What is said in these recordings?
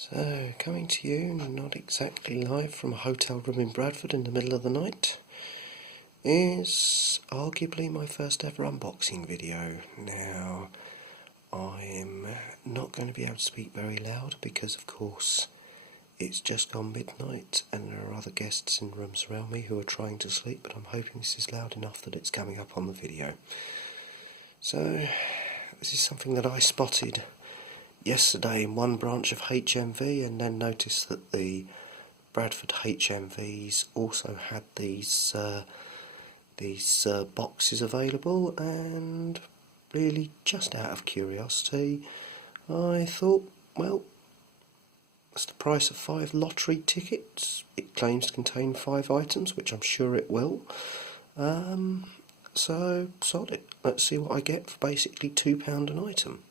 So, coming to you, not exactly live from a hotel room in Bradford in the middle of the night, is arguably my first ever unboxing video. Now, I'm not going to be able to speak very loud because, of course, it's just gone midnight and there are other guests in rooms around me who are trying to sleep, but I'm hoping this is loud enough that it's coming up on the video. So, this is something that I spotted yesterday in one branch of HMV, and then noticed that the Bradford HMVs also had these boxes available, and really just out of curiosity I thought, well, that's the price of 5 lottery tickets. It claims to contain 5 items, which I'm sure it will. So sod it, let's see what I get for basically £2 an item.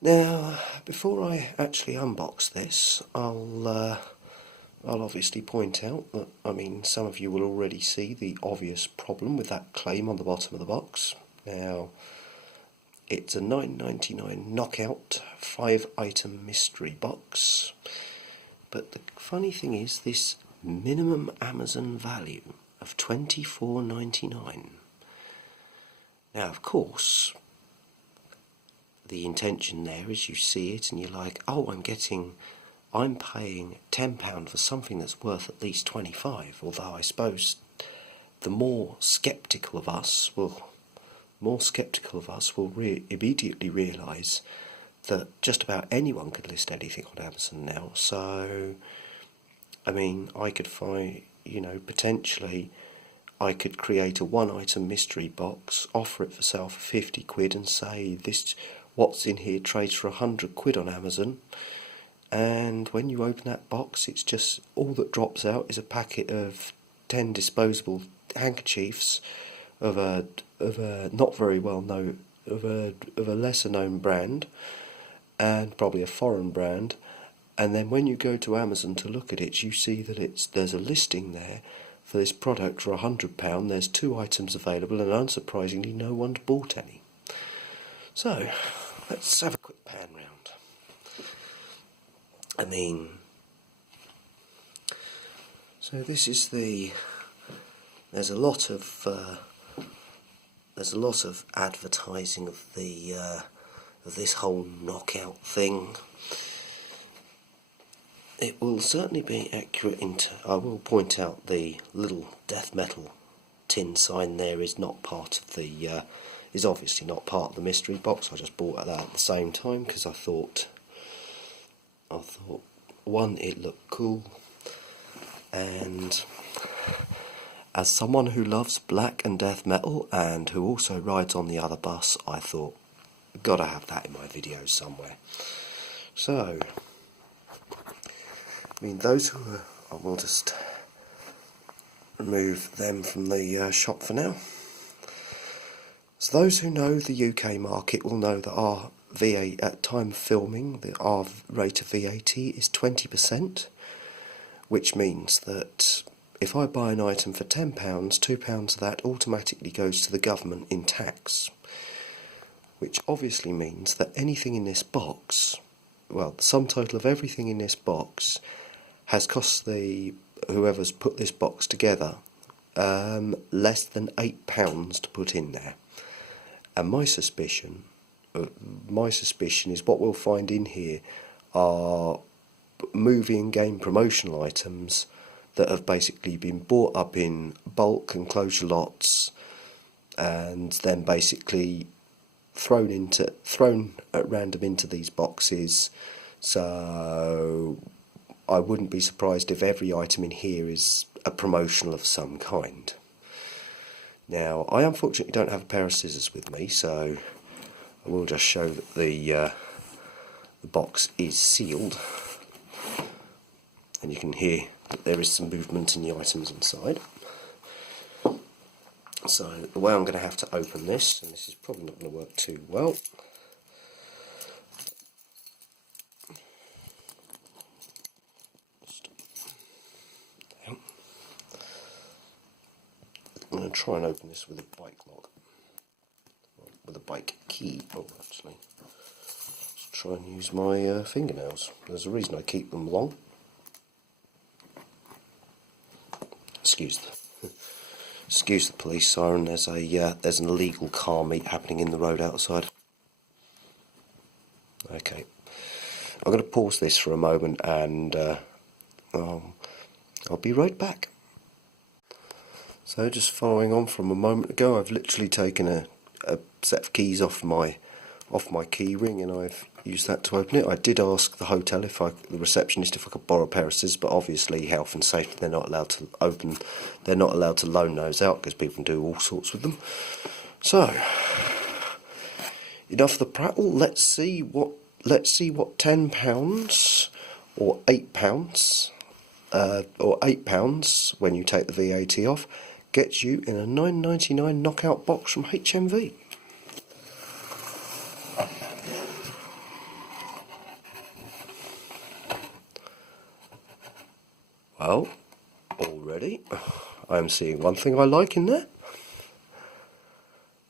Now, before I actually unbox this, I'll obviously point out that, some of you will already see the obvious problem with that claim on the bottom of the box. Now, it's a $9.99 knockout 5-item mystery box, but the funny thing is this minimum Amazon value of $24.99. Now, of course, the intention there is you see it and you're like, oh, I'm paying £10 for something that's worth at least 25, although I suppose the more sceptical of us will immediately realise that just about anyone could list anything on Amazon now. So, I could find, potentially I could create a 1-item mystery box, offer it for sale for 50 quid and say what's in here trades for 100 quid on Amazon, and when you open that box, it's just all that drops out is a packet of 10 disposable handkerchiefs of a not very well known, of a lesser known brand, and probably a foreign brand. And then when you go to Amazon to look at it, you see that there's a listing there for this product for £100. There's 2 items available, and unsurprisingly no one's bought any. So let's have a quick pan round. So this is there's a lot of advertising of of this whole knockout thing. It will certainly be accurate. I will point out the little death metal tin sign there is not part of the is obviously not part of the mystery box. I just bought that at the same time because I thought one, it looked cool, and as someone who loves black and death metal and who also rides on the other bus, I thought, gotta have that in my videos somewhere. So, those who are, I will just remove them from the shop for now. So those who know the UK market will know that our VAT, at time of filming, our rate of VAT is 20%, which means that if I buy an item for £10, £2 of that automatically goes to the government in tax, which obviously means that anything in this box, well, the sum total of everything in this box has cost whoever's put this box together less than £8 to put in there. And my suspicion is what we'll find in here are movie and game promotional items that have basically been bought up in bulk and closure lots, and then basically thrown at random into these boxes. So I wouldn't be surprised if every item in here is a promotional of some kind. Now, I unfortunately don't have a pair of scissors with me, so I will just show that the box is sealed, and you can hear that there is some movement in the items inside. So the way I'm going to have to open this, and this is probably not going to work too well, I'm going to try and open this with a bike lock, with a bike key. Oh, actually, let's try and use my fingernails. There's a reason I keep them long. Excuse the police siren. There's an illegal car meet happening in the road outside. Okay, I'm going to pause this for a moment, and I'll be right back. So, just following on from a moment ago, I've literally taken a set of keys off my key ring, and I've used that to open it. I did ask the hotel, the receptionist, if I could borrow a pair of scissors, but obviously health and safety, they're not allowed to loan those out because people can do all sorts with them. So, enough of the prattle. Let's see what £10 or £8 or £8 when you take the VAT off gets you in a £9.99 knockout box from HMV. Well, already I'm seeing one thing I like in there.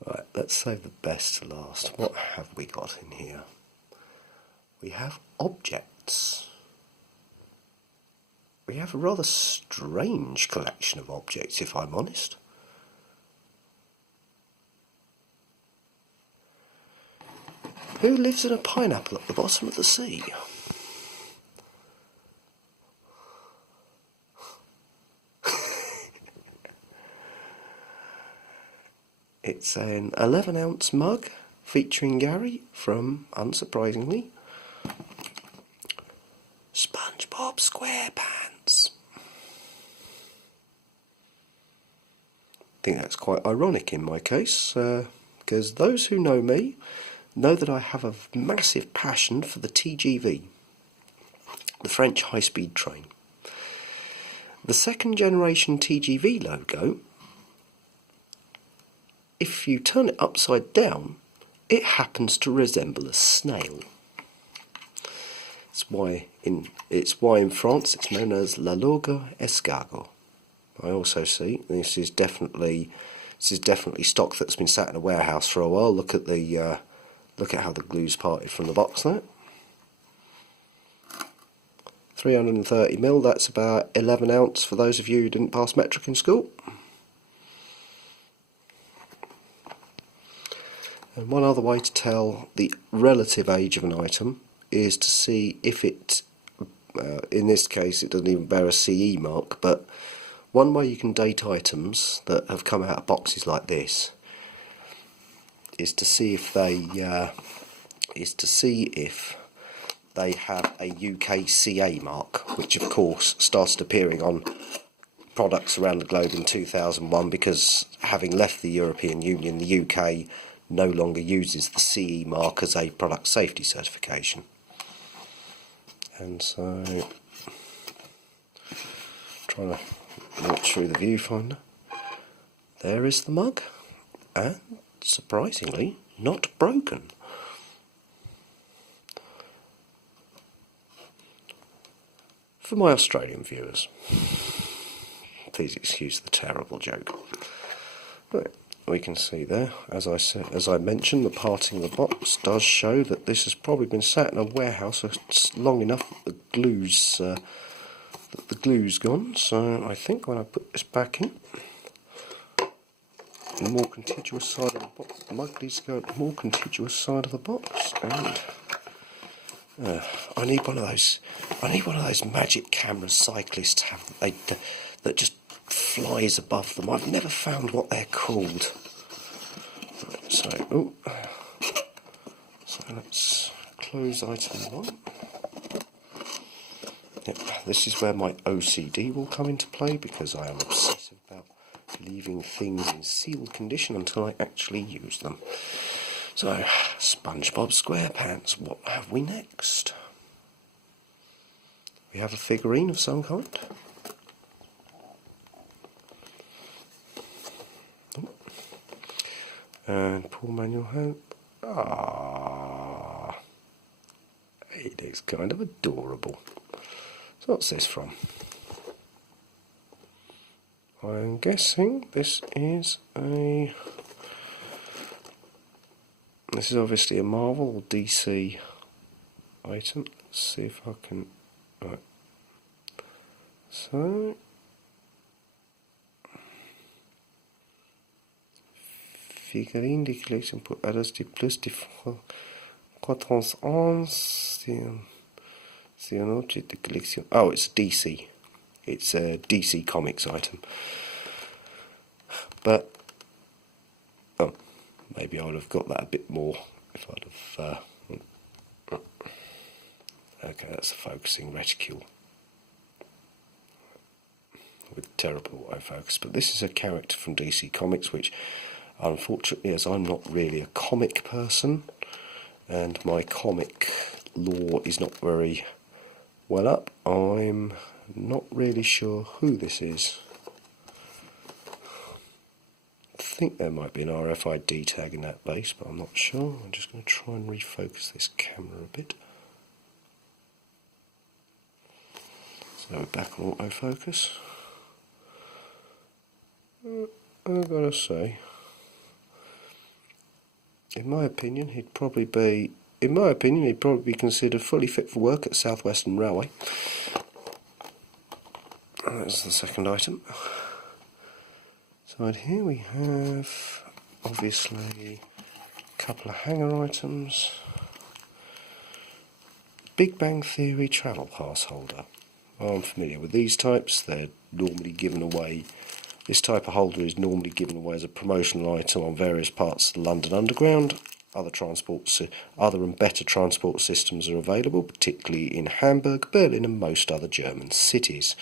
Right, let's save the best to last. What have we got in here? We have objects. We have a rather strange collection of objects, if I'm honest. Who lives in a pineapple at the bottom of the sea? It's an 11-ounce mug featuring Gary from, unsurprisingly, SpongeBob SquarePants. I think that's quite ironic in my case, because those who know me know that I have a massive passion for the TGV, the French high-speed train. The second generation TGV logo, if you turn it upside down, it happens to resemble a snail. It's why in France it's known as la logo escargot. I also see this is definitely stock that's been sat in a warehouse for a while. Look at how the glue's parted from the box there. 330mm, that's about 11 ounce for those of you who didn't pass metric in school. And one other way to tell the relative age of an item is to see if it, in this case it doesn't even bear a CE mark, but one way you can date items that have come out of boxes like this is to see if they have a UK CA mark, which of course started appearing on products around the globe in 2001 because, having left the European Union, the UK no longer uses the CE mark as a product safety certification. And so, trying to look through the viewfinder, there is the mug, and surprisingly not broken. For my Australian viewers, please excuse the terrible joke. Right, we can see there, as I mentioned, the parting of the box does show that this has probably been sat in a warehouse long enough that the glue's gone. So I think when I put this back in, the more contiguous side of the box, the mug needs to go at the more contiguous side of the box, and I need one of those magic cameras cyclists have that just flies above them. I've never found what they're called. Right, so let's close item 1. Yep, this is where my OCD will come into play, because I am obsessive about leaving things in sealed condition until I actually use them. So, SpongeBob SquarePants, what have we next? We have a figurine of some kind. And Paul Manuel Hope. It is kind of adorable. So what's this from? I'm guessing this is obviously a Marvel or DC item. Let's see if I can. Right. So figurine de collection pour adultes de plus de 411. C'est un objet de collection. Oh, it's DC. It's a DC Comics item. But oh, maybe I would have got that a bit more if I'd have. Okay, that's a focusing reticule with terrible autofocus. But this is a character from DC Comics, which unfortunately, as I'm not really a comic person, and my comic lore is not very well up, I'm not really sure who this is. I think there might be an RFID tag in that base, but I'm not sure. I'm just going to try and refocus this camera a bit. So we're back on autofocus. I've got to say, in my opinion, he'd probably be considered fully fit for work at South Western Railway. That's the second item. So here we have, obviously, a couple of hanger items. Big Bang Theory travel pass holder. Well, I'm familiar with these types. They're normally given away. This type of holder is normally given away as a promotional item on various parts of the London Underground. Other and better transport systems are available, particularly in Hamburg, Berlin, and most other German cities.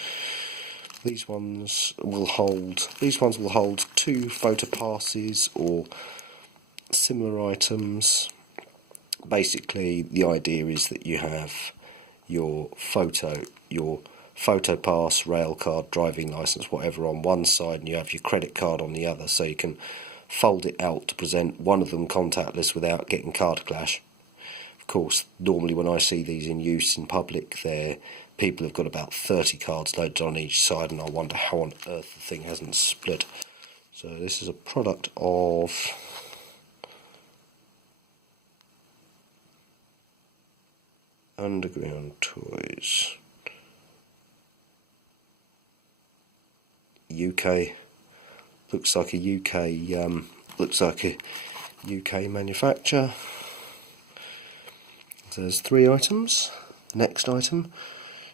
These ones will hold 2 photo passes or similar items. Basically, the idea is that you have your photo pass, rail card, driving license, whatever on one side, and you have your credit card on the other, so you can fold it out to present one of them contactless without getting card clash. Of course, normally when I see these in use in public, people have got about 30 cards loaded on each side, and I wonder how on earth the thing hasn't split. So this is a product of Underground Toys. UK, looks like a UK manufacturer. There's 3 items. The next item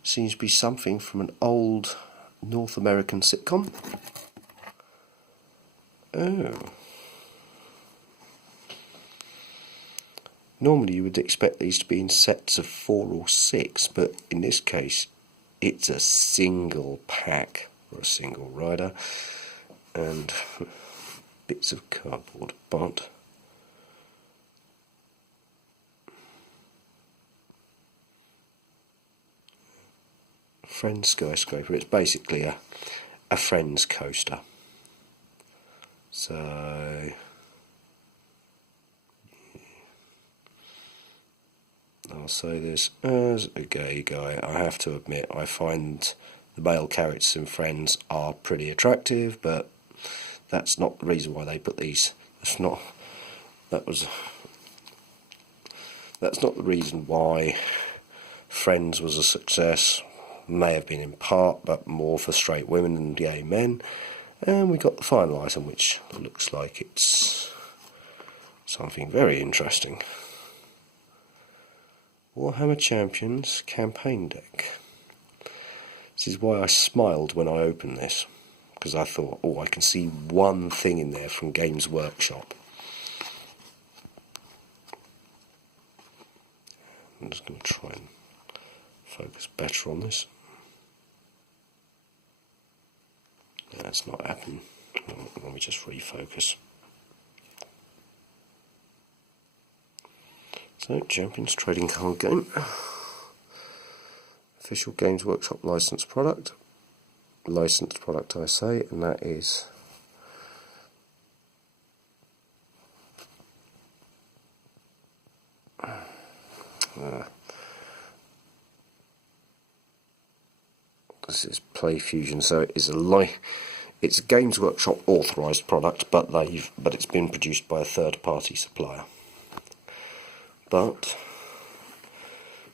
seems to be something from an old North American sitcom. Oh. Normally you would expect these to be in sets of 4 or 6, but in this case it's a single pack or a single rider, and bits of cardboard, but Friends skyscraper. It's basically a Friends coaster. So I'll say this as a gay guy, I have to admit I find the male characters in Friends are pretty attractive, but that's not the reason why they put these. That's not the reason why Friends was a success. May have been in part, but more for straight women than gay men. And we got the final item, which looks like it's something very interesting. Warhammer Champions campaign deck. This is why I smiled when I opened this, because I thought, oh, I can see one thing in there from Games Workshop. I'm just going to try and focus better on this. Yeah, that's not happening. Let me just refocus. So, Champions trading card game. Official Games Workshop licensed product. Licensed product, I say, and that is this is Play Fusion, so it's it's a Games Workshop authorised product, but it's been produced by a third-party supplier. But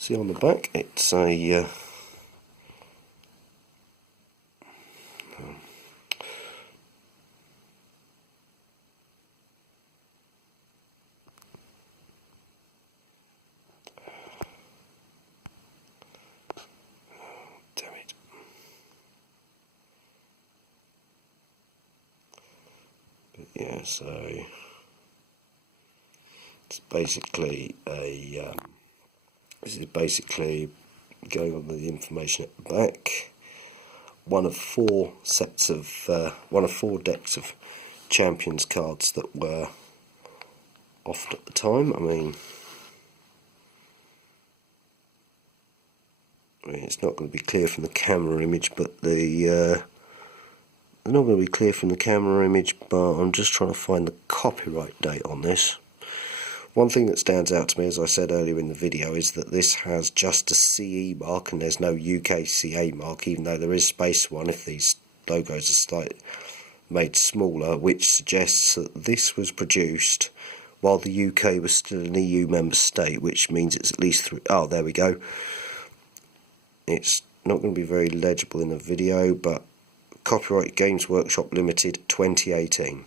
See on the back, it's a damn it. But yeah, so it's basically a this is basically going on the information at the back. One of four decks of Champions cards that were offered at the time. I mean, it's not going to be clear from the camera image, but they're not going to be clear from the camera image, but I'm just trying to find the copyright date on this. One thing that stands out to me, as I said earlier in the video, is that this has just a CE mark and there's no UK CA mark, even though there is space for one if these logos are slightly made smaller, which suggests that this was produced while the UK was still an EU member state, which means it's at least three. Oh, there we go. It's not going to be very legible in the video, but Copyright Games Workshop Limited 2018.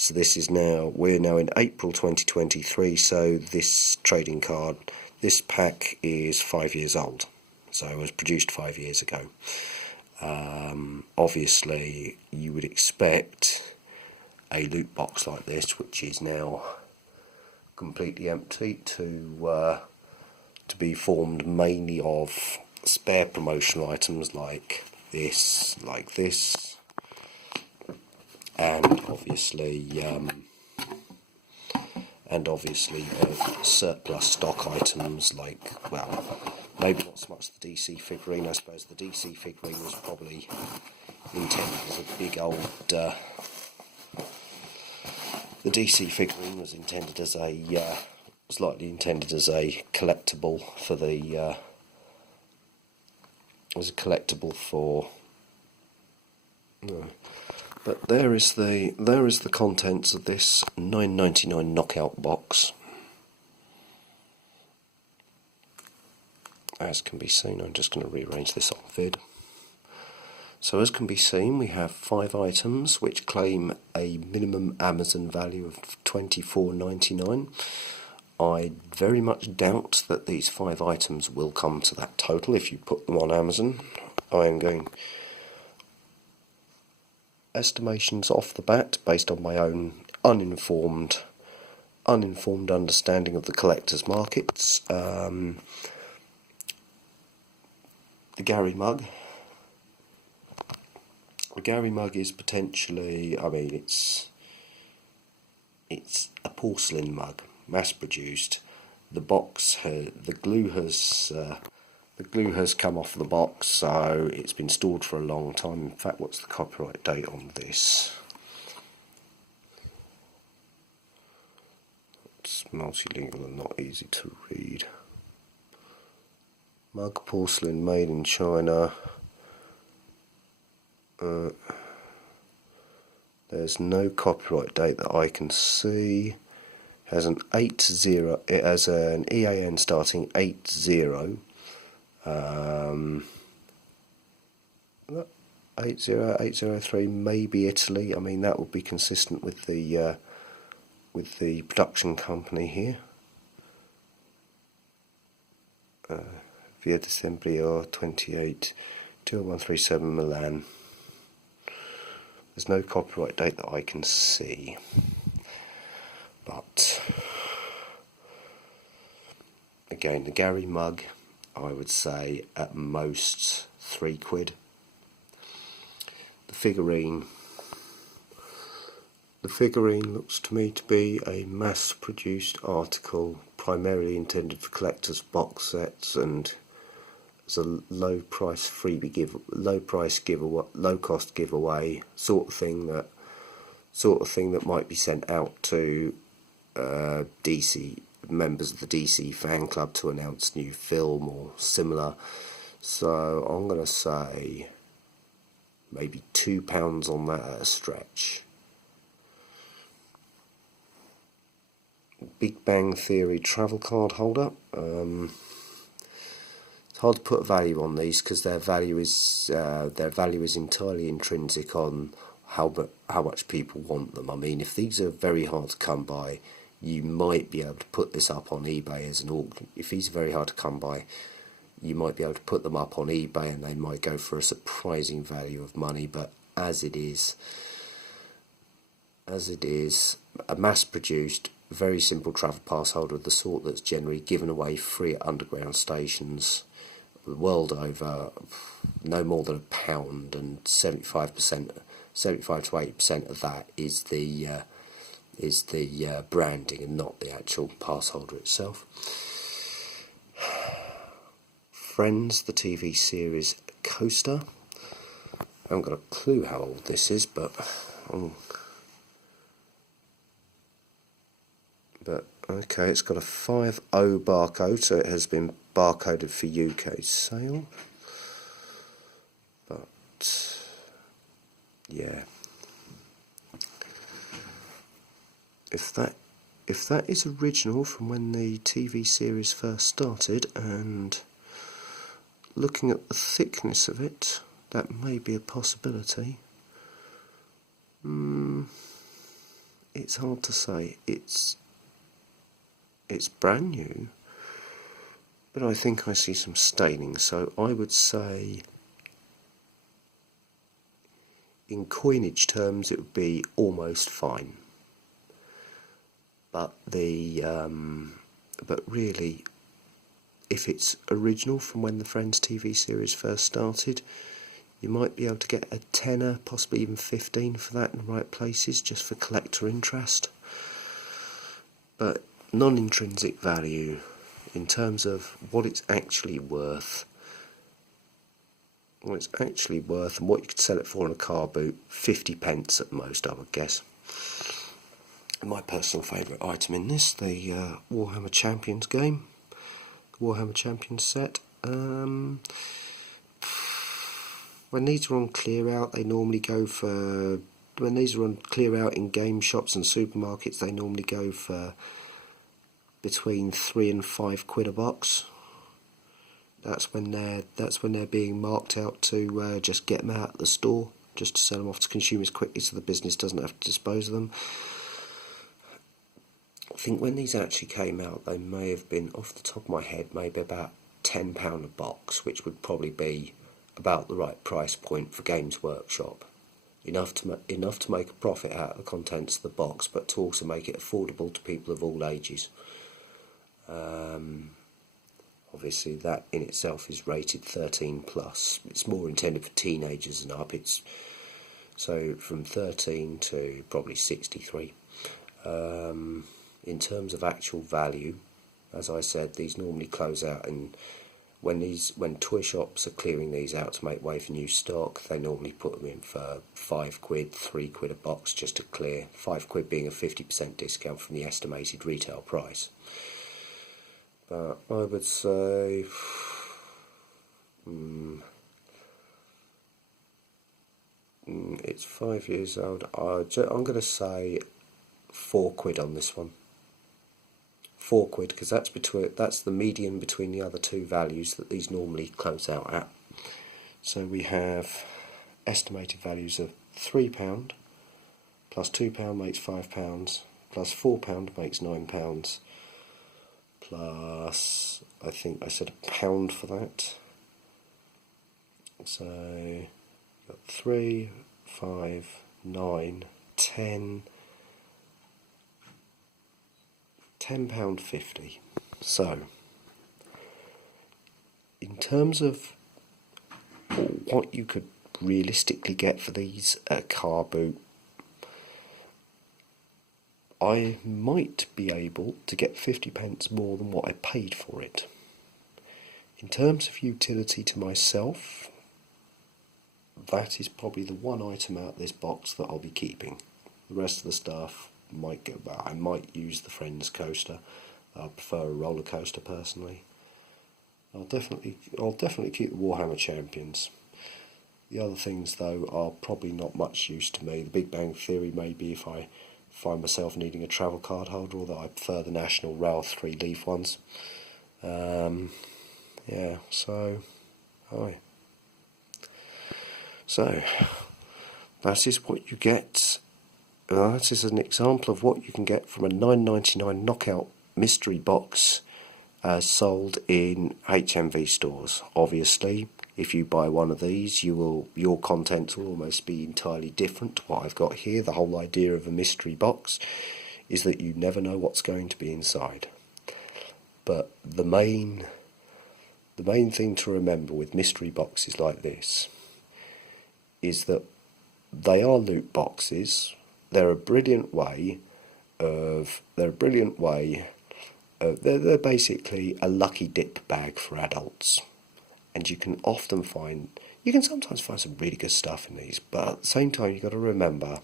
So this is now, we're now in April 2023, so this trading card, this pack is 5 years old. So it was produced 5 years ago. Obviously, you would expect a loot box like this, which is now completely empty, to be formed mainly of spare promotional items like this, and obviously surplus stock items like, well, maybe not so much the DC figurine. I suppose the DC figurine was probably intended as a big old the DC figurine was intended as a was likely intended as a collectible for the but there is the contents of this $9.99 knockout box. As can be seen, I'm just going to rearrange this on vid. So as can be seen, we have 5 items which claim a minimum Amazon value of $24.99. I very much doubt that these 5 items will come to that total if you put them on Amazon. I am going estimations off the bat based on my own uninformed understanding of the collector's markets. The Gary mug. The Gary mug is potentially, I mean, it's a porcelain mug, mass produced. The box, the glue has come off the box, so it's been stored for a long time. In fact, what's the copyright date on this? It's multilingual and not easy to read. Mug porcelain made in China. There's no copyright date that I can see. It has an 80. It has an EAN starting 80. 80803, maybe Italy. I mean, that would be consistent with the production company here. Via December 28, 2137 Milan. There's no copyright date that I can see, but again, the Gary mug, I would say at most £3. The figurine looks to me to be a mass-produced article, primarily intended for collectors' box sets and as a low cost giveaway sort of thing that might be sent out to DC members of the DC fan club to announce new film or similar. So I'm going to say maybe £2 on that at a stretch. Big Bang Theory travel card holder. It's hard to put a value on these because their value is entirely intrinsic on how much people want them. I mean, if these are very hard to come by, you might be able to put this up on eBay as an auction. If these are very hard to come by, you might be able to put them up on eBay and they might go for a surprising value of money. But as it is, a mass-produced, very simple travel pass holder of the sort that's generally given away free at underground stations the world over, no more than £1, and 75 to 80% of that is the branding and not the actual pass holder itself. Friends, the TV series coaster. I haven't got a clue how old this is, but okay, it's got a 50 barcode, so it has been barcoded for UK sale. But yeah, if that is original from when the TV series first started, and looking at the thickness of it, that may be a possibility. It's hard to say. It's brand new, but I think I see some staining, so I would say in coinage terms it would be almost fine. But really, if it's original from when the Friends TV series first started, you might be able to get a tenner, possibly even 15 for that in the right places, just for collector interest. But non-intrinsic value, in terms of what it's actually worth, and what you could sell it for in a car boot, 50p at most, I would guess. My personal favourite item in this, the Warhammer Champions game, the Warhammer Champions set. When these are on clear out, they normally go for. When these are on clear out in game shops and supermarkets, they normally go for between £3 and £5 a box. That's when they're being marked out to just get them out of the store, just to sell them off to consumers quickly, so the business doesn't have to dispose of them. I think when these actually came out, they may have been, off the top of my head, maybe about £10 a box, which would probably be about the right price point for Games Workshop. Enough to make a profit out of the contents of the box, but to also make it affordable to people of all ages. Obviously, that in itself is rated 13 plus. It's more intended for teenagers and up. It's so from 13 to probably 63. In terms of actual value, as I said, these normally close out, and when toy shops are clearing these out to make way for new stock, they normally put them in for £5, £3 a box just to clear. £5 being a 50% discount from the estimated retail price. But I would say it's 5 years old. I'm going to say £4 on this one. £4 because that's the median between the other two values that these normally close out at. So we have estimated values of £3 plus £2 makes £5 plus £4 makes £9 plus I think I said £1 for that. So got 3, 5, 9, 10. £10.50. So, in terms of what you could realistically get for these at a car boot, I might be able to get 50p more than what I paid for it. In terms of utility to myself, that is probably the one item out of this box that I'll be keeping. The rest of the stuff might go back. I might use the Friends coaster. I prefer a roller coaster personally. I'll definitely keep the Warhammer Champions. The other things though are probably not much use to me. The Big Bang Theory maybe if I find myself needing a travel card holder, although I prefer the National Rail 3-leaf ones. Yeah, so, hi. So, that is what you get. That is an example of what you can get from a $9.99 knockout mystery box sold in HMV stores. Obviously, if you buy one of these, your contents will almost be entirely different to what I've got here. The whole idea of a mystery box is that you never know what's going to be inside. But the main thing to remember with mystery boxes like this is that they are loot boxes. They're basically a lucky dip bag for adults, and you can sometimes find some really good stuff in these, but at the same time you've got to remember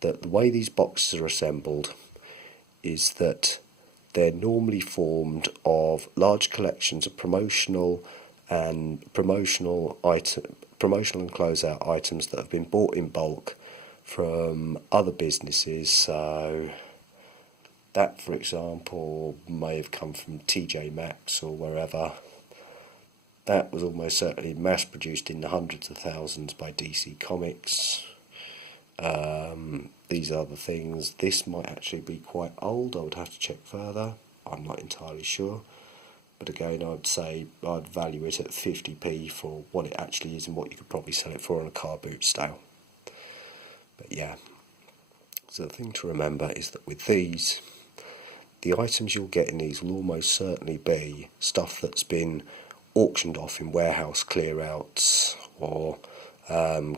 that the way these boxes are assembled is that they're normally formed of large collections of promotional and closeout items that have been bought in bulk from other businesses. So that, for example, may have come from TJ Maxx or wherever. That was almost certainly mass produced in the hundreds of thousands by DC Comics. These other things, this might actually be quite old. I would have to check further. I'm not entirely sure. But again, I'd value it at 50p for what it actually is and what you could probably sell it for on a car boot sale. But yeah, so the thing to remember is that with these, the items you'll get in these will almost certainly be stuff that's been auctioned off in warehouse clear-outs or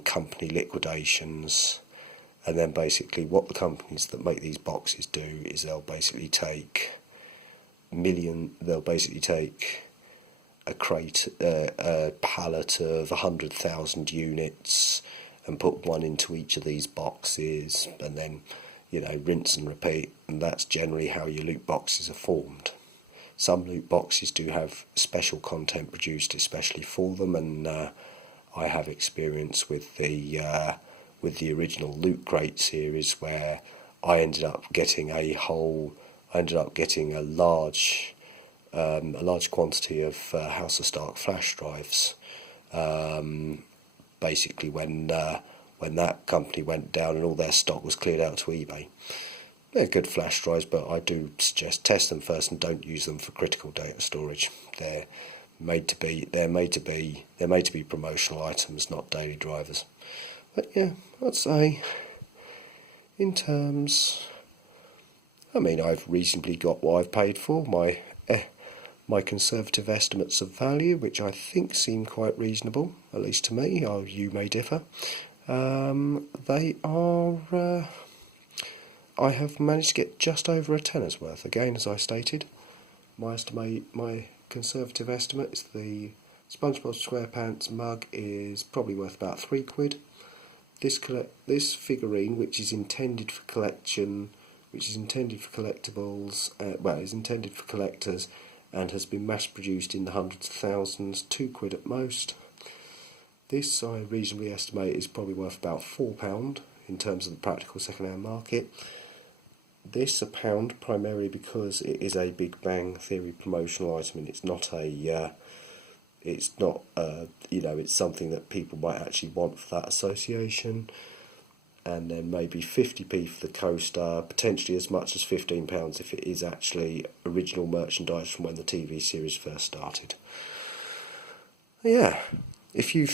company liquidations. And then basically what the companies that make these boxes do is they'll basically take a pallet of 100,000 units and put one into each of these boxes, and then, rinse and repeat, and that's generally how your loot boxes are formed. Some loot boxes do have special content produced especially for them, and I have experience with the original Loot Crate series where I ended up getting a large quantity of House of Stark flash drives. Basically, when that company went down and all their stock was cleared out to eBay. They're good flash drives, but I do suggest test them first and don't use them for critical data storage. They're made to be promotional items, not daily drivers. But yeah, I'd say in terms, I've reasonably got what I've paid for. My conservative estimates of value, which I think seem quite reasonable, at least to me. You may differ. They are. I have managed to get just over a tenner's worth. Again, as I stated, my conservative estimate is the SpongeBob SquarePants mug is probably worth about £3. This figurine, which is intended for collectibles, is intended for collectors, and has been mass produced in the hundreds of thousands, £2 at most. This I reasonably estimate is probably worth about £4 in terms of the practical second-hand market. This £1 primarily because it is a Big Bang Theory promotional item, and it's something that people might actually want for that association. And then maybe 50p for the coaster, potentially as much as £15 if it is actually original merchandise from when the TV series first started. Yeah, if you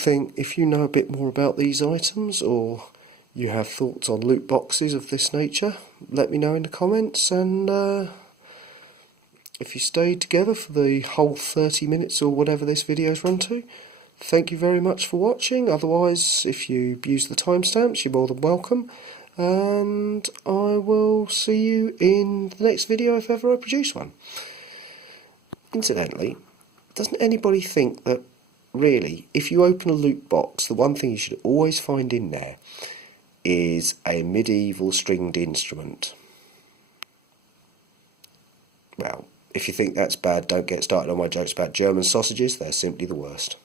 know a bit more about these items, or you have thoughts on loot boxes of this nature, let me know in the comments. And if you stayed together for the whole 30 minutes or whatever this video's run to, thank you very much for watching. Otherwise, if you use the timestamps, you're more than welcome. And I will see you in the next video if ever I produce one. Incidentally, doesn't anybody think that, really, if you open a loot box, the one thing you should always find in there is a medieval stringed instrument? Well, if you think that's bad, don't get started on my jokes about German sausages. They're simply the worst.